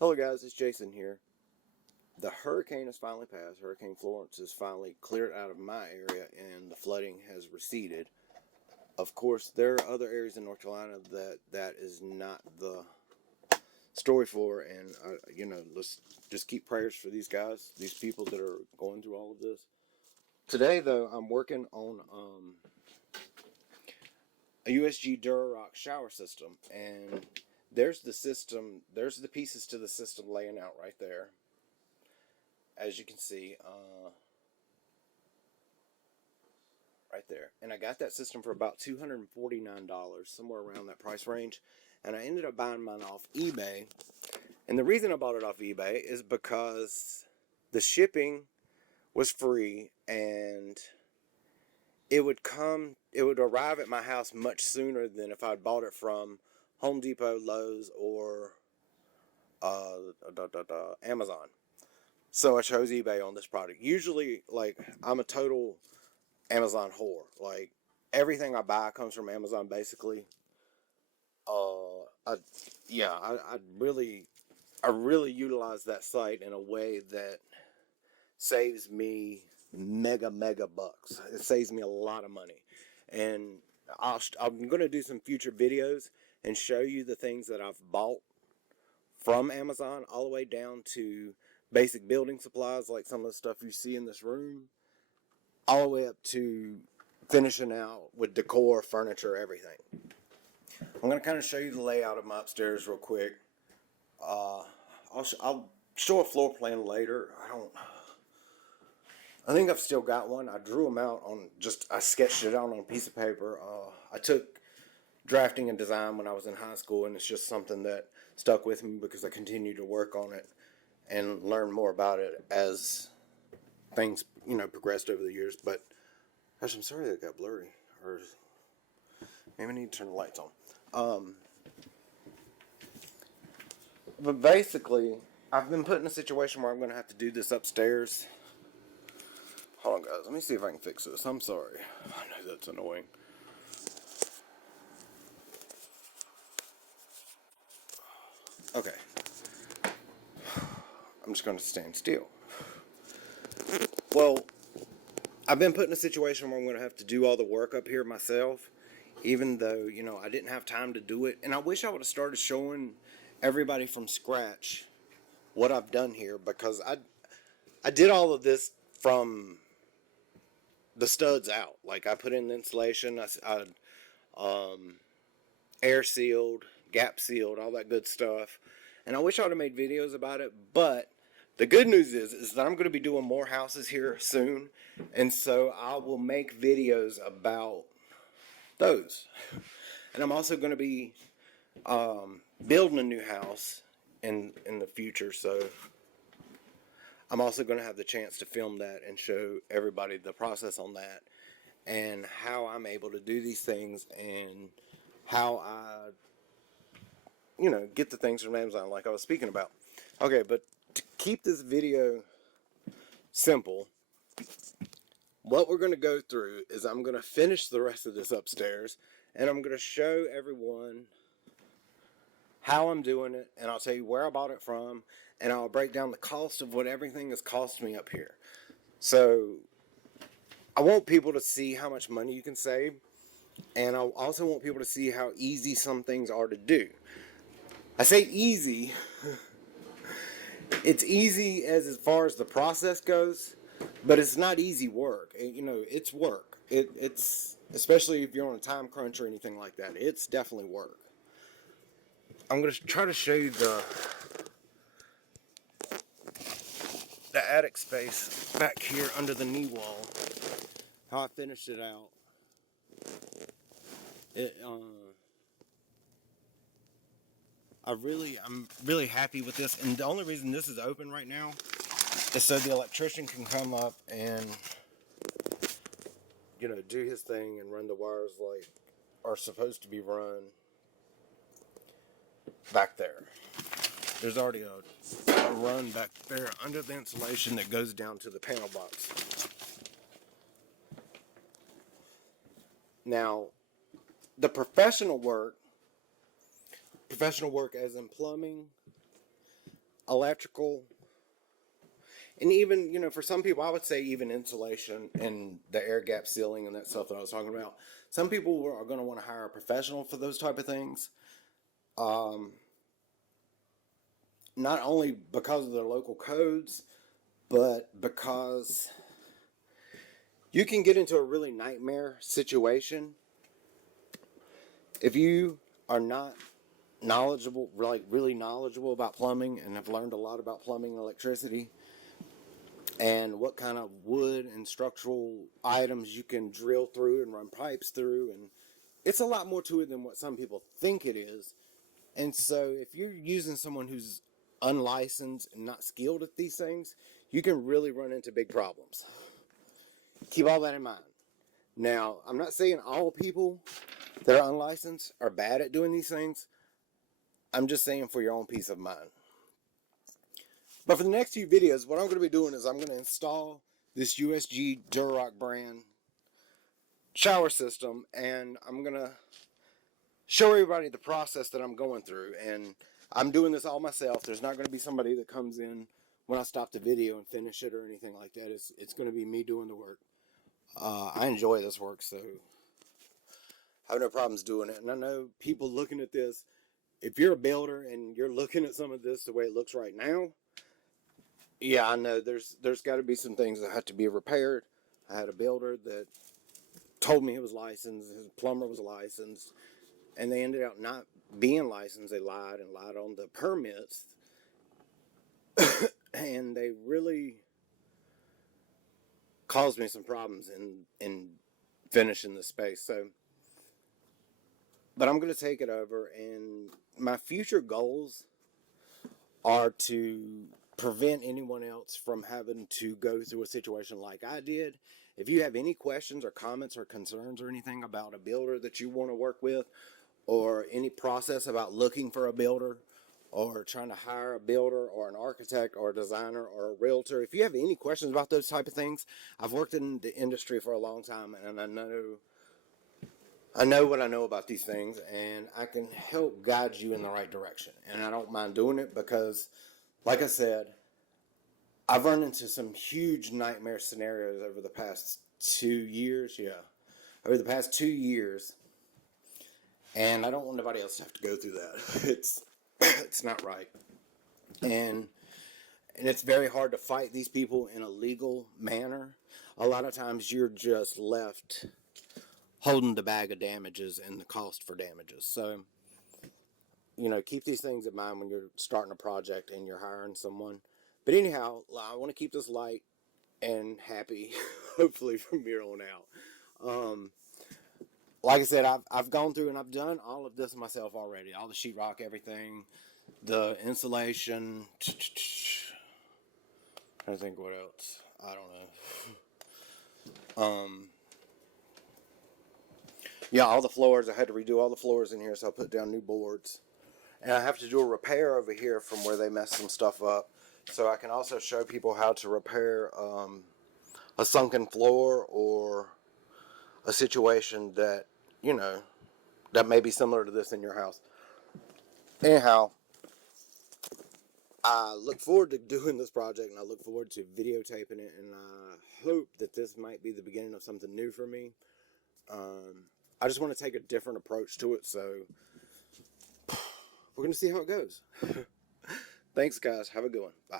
Hello guys, it's Jason here. The hurricane has finally passed. Hurricane Florence is finally cleared out of my area and the flooding has receded. Of course, there are other areas in North Carolina that is not the story for, and let's just keep prayers for these guys, these people that are going through all of this. Today though, I'm working on a USG DUROCK shower system, and there's the system, there's the pieces to the system laying out right there. As you can see, right there. And I got that system for about $249, somewhere around that price range. And I ended up buying mine off eBay. And the reason I bought it off eBay is because the shipping was free and it would arrive at my house much sooner than if I'd bought it from Home Depot, Lowe's, or Amazon. So I chose eBay on this product. Usually, like, I'm a total Amazon whore. Like, everything I buy comes from Amazon, basically. I really utilize that site in a way that saves me mega bucks. It saves me a lot of money, and I'm going to do some future videos and show you the things that I've bought from Amazon, all the way down to basic building supplies, like some of the stuff you see in this room, all the way up to finishing out with decor, furniture, everything. I'm going to kind of show you the layout of my upstairs real quick. I'll show a floor plan later. I think I've still got one. I drew them out I sketched it out on a piece of paper. I took drafting and design when I was in high school, and it's just something that stuck with me because I continued to work on it and learn more about it as things, progressed over the years. But gosh, I'm sorry that it got blurry, or maybe I need to turn the lights on. But basically, I've been put in a situation where I'm going to have to do this upstairs. Hold on, guys. Let me see if I can fix this. I'm sorry. I know that's annoying. Okay. I'm just going to stand still. Well, I've been put in a situation where I'm going to have to do all the work up here myself, even though, I didn't have time to do it. And I wish I would have started showing everybody from scratch what I've done here, because I did all of this from the studs out. Like, I put in the insulation, I air sealed, gap sealed, all that good stuff. And I wish I would have made videos about it, but the good news is that I'm going to be doing more houses here soon, and so I will make videos about those. And I'm also going to be building a new house in the future, so I'm also going to have the chance to film that and show everybody the process on that and how I'm able to do these things and how I, get the things from Amazon like I was speaking about. Okay, but to keep this video simple, what we're going to go through is I'm going to finish the rest of this upstairs, and I'm going to show everyone how I'm doing it, and I'll tell you where I bought it from, and I'll break down the cost of what everything has cost me up here. So I want people to see how much money you can save, and I also want people to see how easy some things are to do. I say easy. It's easy as far as the process goes, but it's not easy work. It's work. It's especially if you're on a time crunch or anything like that. It's definitely work. I'm going to try to show you the attic space back here under the knee wall, how I finished it out. I'm really happy with this, and the only reason this is open right now is so the electrician can come up and do his thing and run the wires like are supposed to be run back there. There's already a run back there under the insulation that goes down to the panel box. Now, the professional work as in plumbing, electrical, and even, for some people, I would say even insulation and the air gap sealing and that stuff that I was talking about. Some people are going to want to hire a professional for those type of things. Not only because of their local codes, but because you can get into a really nightmare situation if you are not knowledgeable, like really knowledgeable about plumbing, and have learned a lot about plumbing and electricity, and what kind of wood and structural items you can drill through and run pipes through. And it's a lot more to it than what some people think it is. And so if you're using someone who's unlicensed and not skilled at these things, you can really run into big problems. Keep all that in mind. Now, I'm not saying all people that are unlicensed are bad at doing these things. I'm just saying for your own peace of mind. But for the next few videos, what I'm going to be doing is I'm going to install this USG DUROCK brand shower system, and I'm going to show everybody the process that I'm going through. And I'm doing this all myself. There's not going to be somebody that comes in when I stop the video and finish it or anything like that. It's going to be me doing the work. I enjoy this work, so I have no problems doing it. And I know people looking at this, if you're a builder and you're looking at some of this the way it looks right now, yeah, I know there's got to be some things that have to be repaired. I had a builder that told me he was licensed, his plumber was licensed, and they ended up not being licensed. They lied on the permits, and they really caused me some problems in finishing the space. So, but I'm going to take it over, and my future goals are to prevent anyone else from having to go through a situation like I did. If you have any questions or comments or concerns or anything about a builder that you want to work with, or any process about looking for a builder, or trying to hire a builder or an architect or a designer or a realtor, if you have any questions about those type of things, I've worked in the industry for a long time, and I know what I know about these things, and I can help guide you in the right direction. And I don't mind doing it because, like I said, I've run into some huge nightmare scenarios over the past 2 years. Yeah, over the past 2 years, and I don't want nobody else to have to go through that. It's not right, and it's very hard to fight these people in a legal manner. A lot of times, you're just left holding the bag of damages and the cost for damages. So, keep these things in mind when you're starting a project and you're hiring someone. But anyhow, I want to keep this light and happy, hopefully, from here on out. Like I said, I've gone through and I've done all of this myself already. All the sheetrock, everything, the insulation. I think what else. I don't know. Yeah, all the floors. I had to redo all the floors in here, so I put down new boards. And I have to do a repair over here from where they messed some stuff up. So I can also show people how to repair a sunken floor, or a situation that, that may be similar to this in your house. Anyhow, I look forward to doing this project, and I look forward to videotaping it, and I hope that this might be the beginning of something new for me. I just want to take a different approach to it, so we're going to see how it goes. Thanks, guys. Have a good one. Bye.